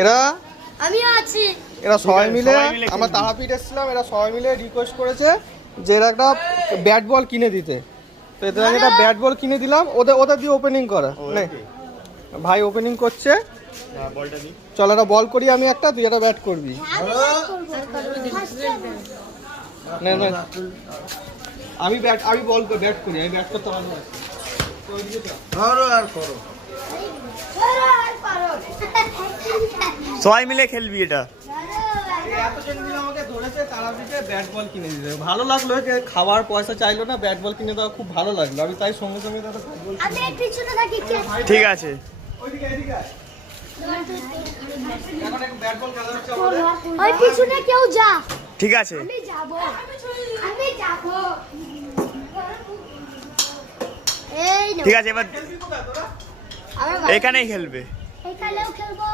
এরা আমি আছি। এরা সবাই মিলে আমরা তারাপীঠ এসেছিলাম, এরা সবাই মিলে রিকোয়েস্ট করেছে যে এরা একটা ব্যাট বল কিনে দিতে। তো এদের আমি একটা ব্যাট বল কিনে দিলাম, ওদের দিয়ে ওপেনিং করা। নে ভাই ওপেনিং করছে, চল একটা বল করি আমি একটা, তুই একটা ব্যাট করবি। আমি ব্যাট করি, আমি ব্যাট করতে পারবো। সবাই মিলে খেলবি এটা। এতজন মিলে আমাকে ধরেছে তারাপীঠে ব্যাট বল কিনে দিতে, ভালো লাগলো। খাবার পয়সা চাইলো না, ব্যাট বল কিনে দেওয়া খুব ভালো লাগলো। আমি তাই সঙ্গে সঙ্গে তাদের ব্যাট বল ঠিক আছে, ওইদিকে এদিকে আয়। এখন এক ব্যাট বল খেলা হচ্ছে আমাদের। ওই পিছনে কেউ যা। ঠিক আছে, আমি যাব। আমি যাব। এই নাও। ঠিক আছে। এবার আমরা এখানেই খেলবে। এখানেও খেলবো।